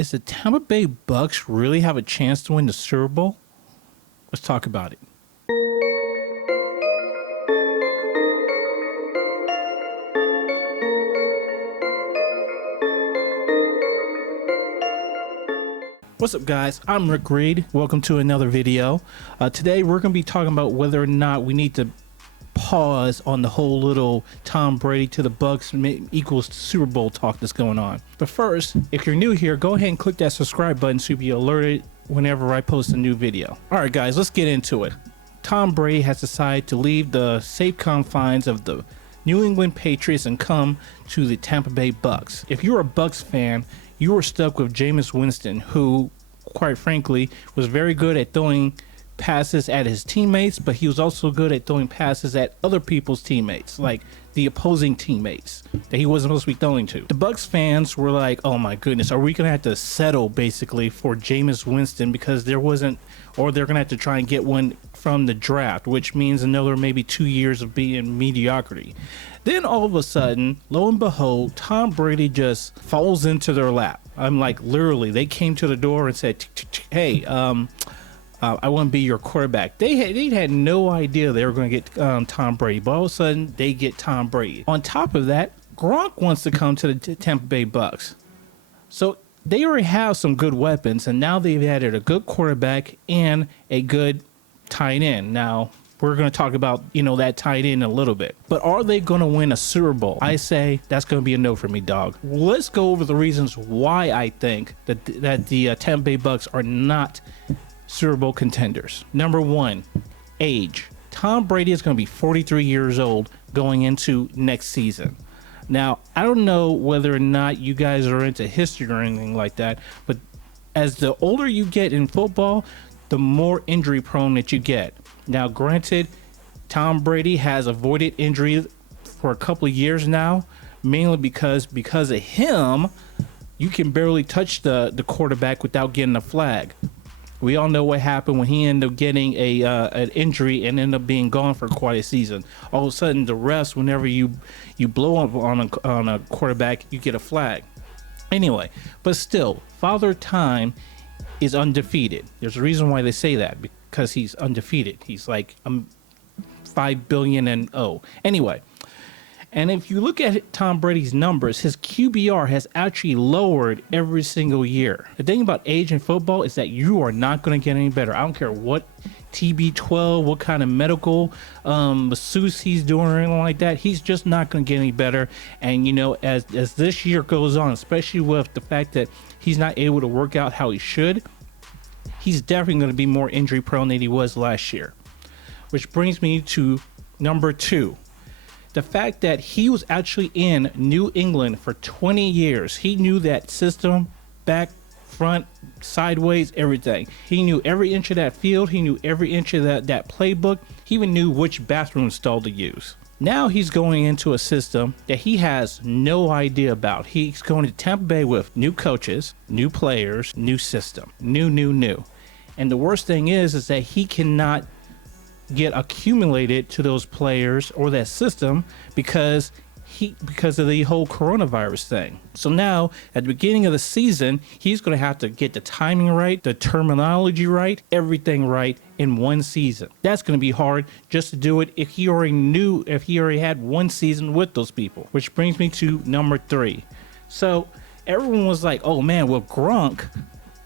Is the Tampa Bay Bucs really have a chance to win the Super Bowl? Let's talk about it. What's up, guys? I'm Rick Reed. Welcome to another video. Today we're going to be talking about whether or not we need to pause on the whole little Tom Brady to the Bucs equals Super Bowl talk that's going on. But first, if you're new here, go ahead and click that subscribe button so you'll be alerted whenever I post a new video. All right, guys, let's get into it. Tom Brady has decided to leave the safe confines of the New England Patriots and come to the Tampa Bay Bucs. If you're a Bucs fan, you were stuck with Jameis Winston, who, quite frankly, was very good at throwing passes at his teammates, but he was also good at throwing passes at other people's teammates, like the opposing teammates that he wasn't supposed to be throwing to. The Bucs fans were like, oh my goodness, are we gonna have to settle basically for Jameis Winston because there wasn't, or they're gonna have to try and get one from the draft, which means another maybe 2 years of being mediocrity. Then all of a sudden, lo and behold, Tom Brady just falls into their lap. I'm like, literally, they came to the door and said, hey, I want to be your quarterback. They had no idea they were going to get Tom Brady, but all of a sudden they get Tom Brady. On top of that, Gronk wants to come to the Tampa Bay Bucs. So they already have some good weapons, and now they've added a good quarterback and a good tight end. Now, we're going to talk about, that tight end in a little bit. But are they going to win a Super Bowl? I say that's going to be a no for me, dog. Let's go over the reasons why I think that the Tampa Bay Bucs are not Super Bowl contenders. Number one, age. Tom Brady is going to be 43 years old going into next season. Now, I don't know whether or not you guys are into history or anything like that, but as the older you get in football, the more injury prone that you get. Now, granted, Tom Brady has avoided injury for a couple of years now, mainly because of him, you can barely touch the quarterback without getting a flag. We all know what happened when he ended up getting an injury and ended up being gone for quite a season. All of a sudden, the refs, whenever you blow up on a quarterback, you get a flag. Anyway, but still, Father Time is undefeated. There's a reason why they say that, because he's undefeated. He's like 5 billion and 0. Anyway, and if you look at Tom Brady's numbers, his QBR has actually lowered every single year. The thing about age in football is that you are not going to get any better. I don't care what TB12, what kind of medical masseuse he's doing or anything like that. He's just not going to get any better. And, as this year goes on, especially with the fact that he's not able to work out how he should, he's definitely going to be more injury prone than he was last year. Which brings me to number two. The fact that he was actually in New England for 20 years. He knew that system, back, front, sideways, everything. He knew every inch of that field. He knew every inch of that playbook. He even knew which bathroom stall to use. Now he's going into a system that he has no idea about. He's going to Tampa Bay with new coaches, new players, new system, new. And the worst thing is that he cannot get accumulated to those players or that system because of the whole coronavirus thing. So now at the beginning of the season, he's going to have to get the timing right, the terminology right, everything right in one season. That's going to be hard just to do it if he already had one season with those people. Which brings me to number three. So everyone was like, oh man, well, Gronk,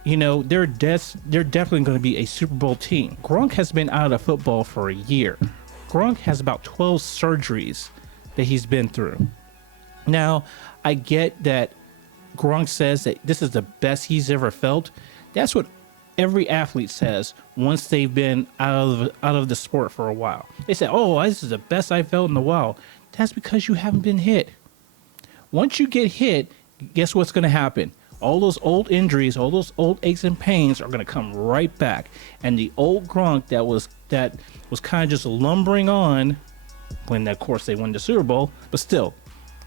they're definitely going to be a Super Bowl team. Gronk has been out of football for a year. Gronk has about 12 surgeries that he's been through. Now, I get that Gronk says that this is the best he's ever felt. That's what every athlete says once they've been out of the sport for a while. They say, oh, this is the best I felt in a while. That's because you haven't been hit. Once you get hit, guess what's going to happen? All those old injuries, all those old aches and pains are going to come right back. And the old Gronk that was kind of just lumbering on when, of course, they won the Super Bowl, but still,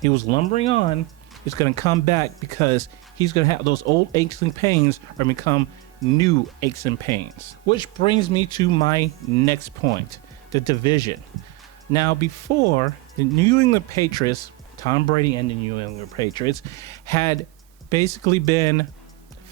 he was lumbering on. It's going to come back because he's going to have those old aches and pains are going to become new aches and pains. Which brings me to my next point, the division. Now, before, the New England Patriots, Tom Brady and the New England Patriots, had basically been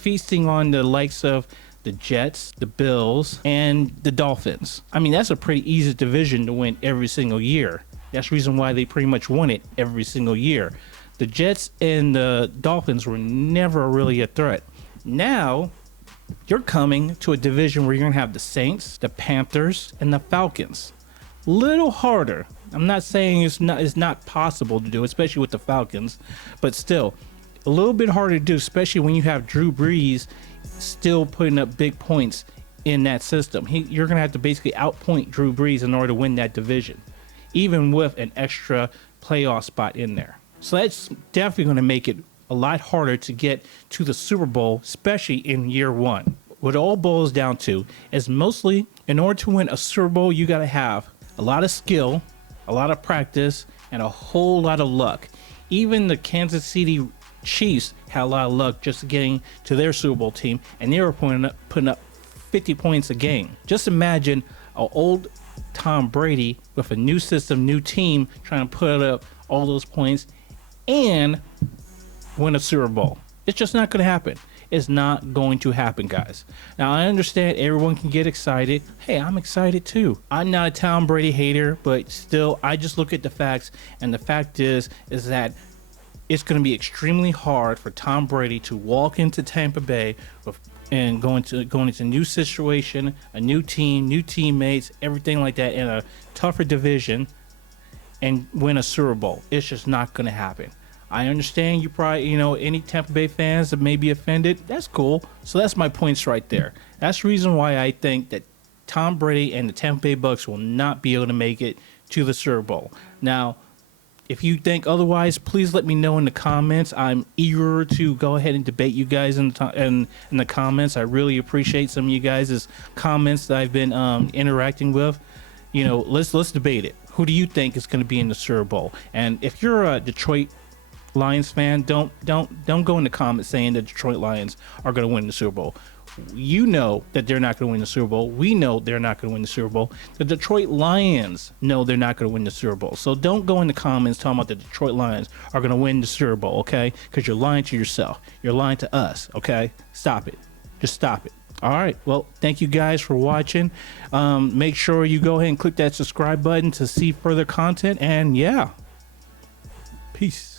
feasting on the likes of the Jets, the Bills, and the Dolphins. I mean, that's a pretty easy division to win every single year. That's the reason why they pretty much won it every single year. The Jets and the Dolphins were never really a threat. Now, you're coming to a division where you're going to have the Saints, the Panthers, and the Falcons. Little harder. I'm not saying it's not possible to do, especially with the Falcons, but still, a little bit harder to do, especially when you have Drew Brees still putting up big points in that system. You're going to have to basically outpoint Drew Brees in order to win that division, even with an extra playoff spot in there. So that's definitely going to make it a lot harder to get to the Super Bowl, especially in year one. What it all boils down to is mostly, in order to win a Super Bowl, you got to have a lot of skill, a lot of practice, and a whole lot of luck. Even the Kansas City Chiefs had a lot of luck just getting to their Super Bowl team, and they were putting up 50 points a game. Just imagine an old Tom Brady with a new system, new team, trying to put up all those points and win a Super Bowl. It's just not going to happen. It's not going to happen, guys. Now, I understand everyone can get excited. Hey, I'm excited too. I'm not a Tom Brady hater, but still, I just look at the facts, and the fact is that it's going to be extremely hard for Tom Brady to walk into Tampa Bay and going into a new situation, a new team, new teammates, everything like that, in a tougher division, and win a Super Bowl. It's just not going to happen. I understand you probably, any Tampa Bay fans that may be offended. That's cool. So that's my points right there. That's the reason why I think that Tom Brady and the Tampa Bay Bucs will not be able to make it to the Super Bowl. Now, if you think otherwise, please let me know in the comments. I'm eager to go ahead and debate you guys in the comments. I really appreciate some of you guys' comments that I've been interacting with. Let's debate it. Who do you think is going to be in the Super Bowl? And if you're a Detroit Lions fan, don't go in the comments saying the Detroit Lions are going to win the Super Bowl. You know that they're not going to win the Super Bowl. We know they're not going to win the Super Bowl. The Detroit Lions know they're not going to win the Super Bowl. So don't go in the comments talking about the Detroit Lions are going to win the Super Bowl, okay? Because you're lying to yourself. You're lying to us, okay? Stop it. Just stop it. All right. Well, thank you guys for watching. Make sure you go ahead and click that subscribe button to see further content. And yeah, peace.